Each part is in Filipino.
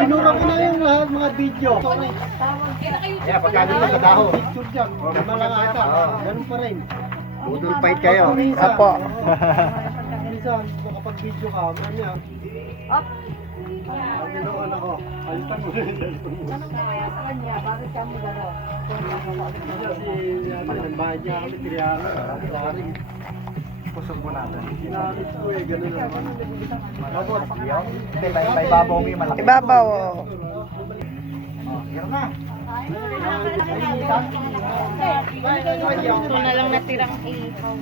Binura ko na yung lahat mga video. Yeah, pagkano sa dahon. Picture dyan. Malangata. Ganun pa rin. Budol fight kayo. Apo. Minsan, makapag-video ka, manya. Ang ginawa ako. Alitan mo rin. Tanong mo kaya sa kanya, bakit ka mo gano'n? Nagbayad niya kami, tiriyahan. Pusog mo natin. Ginamit ko eh, ganun lang. Malabot. Hindi, may babaw mo yung malaki. Ibabaw. Here na. Ito na lang natirang ihaw.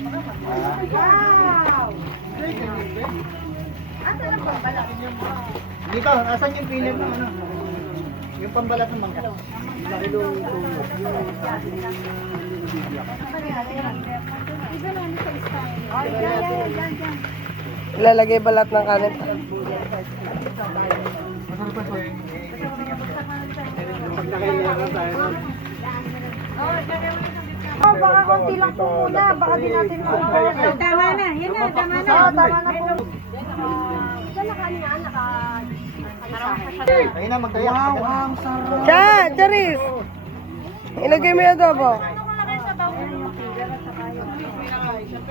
Wow! Asan ang pambalat? Dito, asan yung pilit ng ano? Yung pambalat ng mangga. Laki nung tulo. Ilalagay balat ng kanin. Nakailihan tayo nun. Oh, baka konti lang po muna. Baka di natin ma-order. Tama na. Yan na. Tama na. Oo, tama na po. Wala ka niya. Ayun na, magdaya. Wow, ang sarap. Charis! Ilagay mo yung adobo.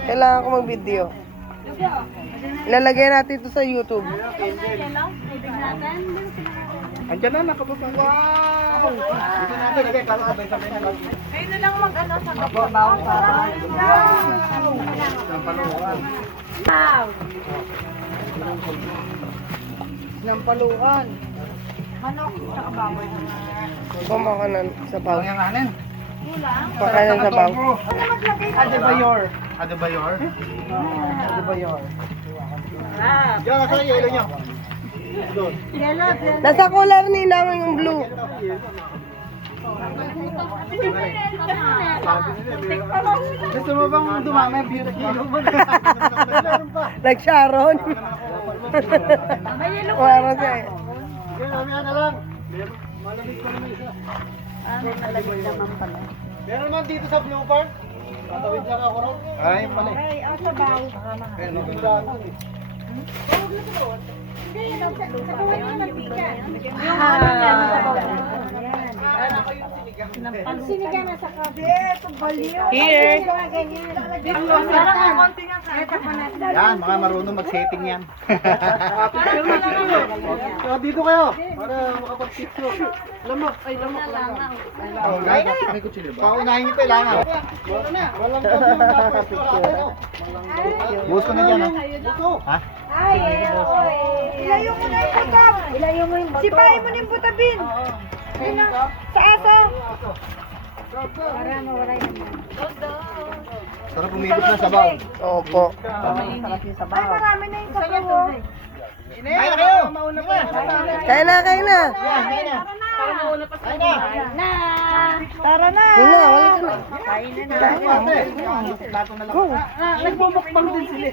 Kailangan ko mag-video. Ilalagay natin ito sa YouTube. Andiyan na, nakababa. Wow! Dito natin, lagay. Para sabay-sabay na lang. Kayo na lang mag-ano sa Babaw para. Sampalukan. Wow! Nampalukan. Manok, saka bawal. Kumakanan sa baw. Panganganin. Kulang. Pakanan sa baw. Ano maglagay na? Adebayor. Adebayor? Adebayor. Diyan, nasa yelo nyo. Yellow, yellow. Nasa cooler ni namin yung blue. Gusto mo bang dumamay? Kilo mo na. Nag-Sharon. Wala siya eh. Yan, mamaya na lang. Malamig pa naman isa. Malamig naman pala. Meron naman dito sa Blue Park. Tatawid lang ako ron. Ay, pala. Ay, sa baw. Pero, Ang sinigang na sa kabe, ito baliw. Here. yan, mga marunong mag-setting yan. Dito kayo. Para makapag-picture. Lamok. Ay, lamok. May kutsilyo ba? Paunahin nyo pa, langaw. Walang gawin dapat. Buhos ko na dyan, ha? Ha? Ay, ilayo mo na yung butab. Ilayo mo yung butab. Sipahin mo na yung butabin. Sa aso. Para mawala naman. Sarap umibig na sabaw. Opo. Ay, marami na yung sabaw. Ay, na kayo! Kaya na, kaya na. Na. Tara na. Yun na, wala ka na. Kain na na. Plato na lang. Nagbubukbang din sila.